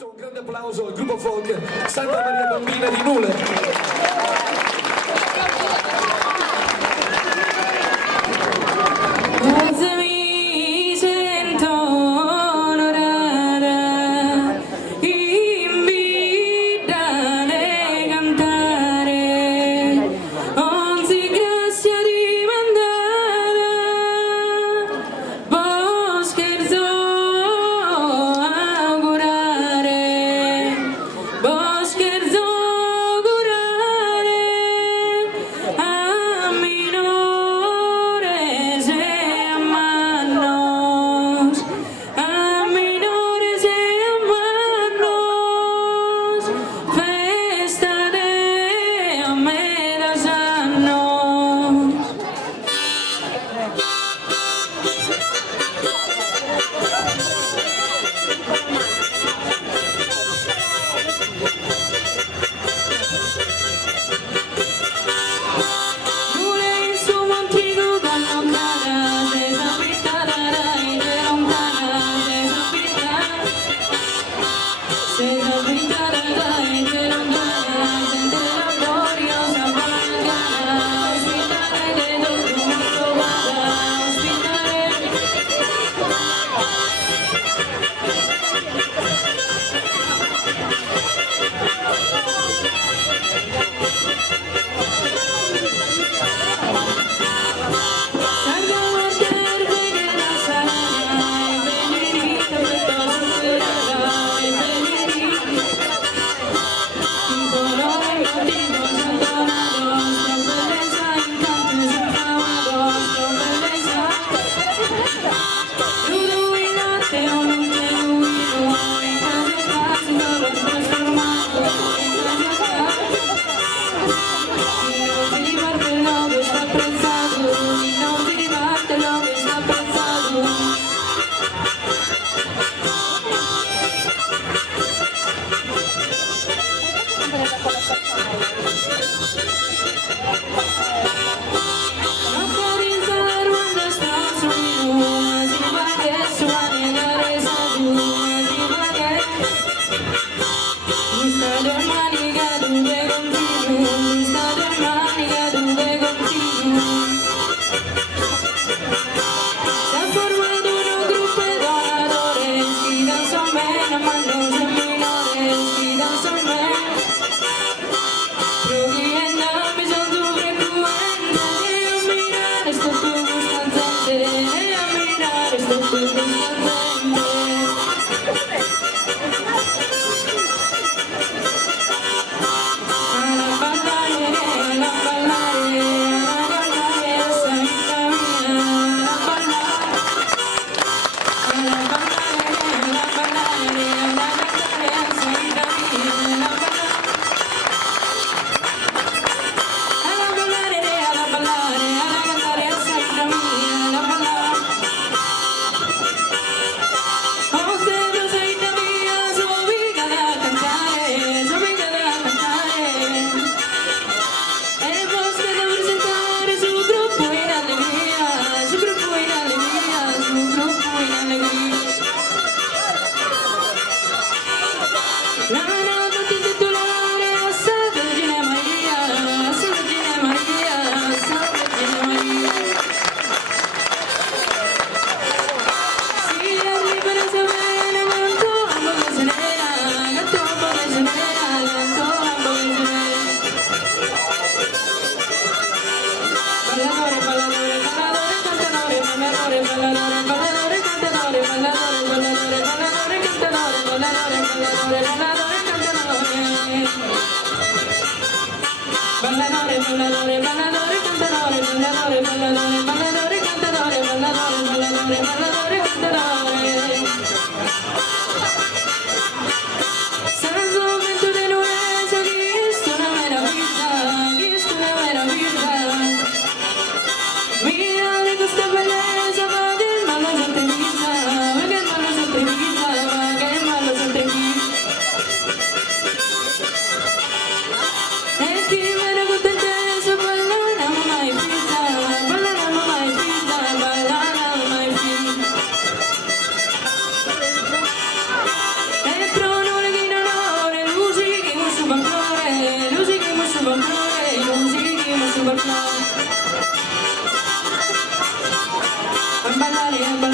Un grande applauso al gruppo folk Santa Maria Bambina di Nule. Mi sento onorata, invitare a cantare, oggi grazia di mandare, può scherzo augurare, può scherzo augurare a minores e a manos, a minores e a manos, festa de medas annos. Nule in su montigo con lontana, desabitata y de lontana, desabitata y de lontana, gente laboriosa, pagana, ospitare de documento guarda, ospitare. Salga a morder de la salada, y benedicta per toda su curada, y benedicta. In colore motivo son donados, con belleza encantos inflamados, con belleza. Illuminate o non te ilumino, in casi e casi non lo trasformato, in casi e casi. Y no ti divarte lo que está apprezzado, y no ti divarte lo che sta apprezzado. No carinzar cuando estás solo, así va que suane gareza tu, así va que. Questa domenica dove continuo, questa domenica dove continuo. Si è formato un gruppo donatore, sfida su me, non mando se minore, sfida su me. Proviendo mi sento frequente, e a mirare sto tu costante, e a mirare sto tu costante. Alla ballare, sta vita mia, alla ballare. Alla ballare, sta vita mia, alla ballare. Alla ballare, alla cantare, sta vita mia, alla ballare. Oh, se tu sei vita mia, sono mica da cantare, sono mica da cantare. E posso presentare sul gruppo in allegria, sul gruppo in allegria, sul gruppo in allegria. La notte titolare a San Vergine Maria, a San Vergine Maria, a San Vergine Maria. Si arriva se bene, canto a boca senera, canto a boca senera, canto a boca senera. Balladore, balladore, balladore, cantanore, balladore, balladore, balladore, cantanore, balladore, balladore, balladore, cantanore, balladore, balladore, balladore, cantanore. Balladore, balladore, balladore, cantanore, balladore, balladore, balladore, cantanore, balladore, balladore, balladore, cantanore. Senza vento di nuese, visto una meraviglia, visto una meraviglia. Mira de questa bellezza, ma che il malo sempre vita, ma che il malo sempre vita, ma che il malo sempre vita. E ti vedo contentezza, balla non mai vita, balla non mai vita. ballare, ballare.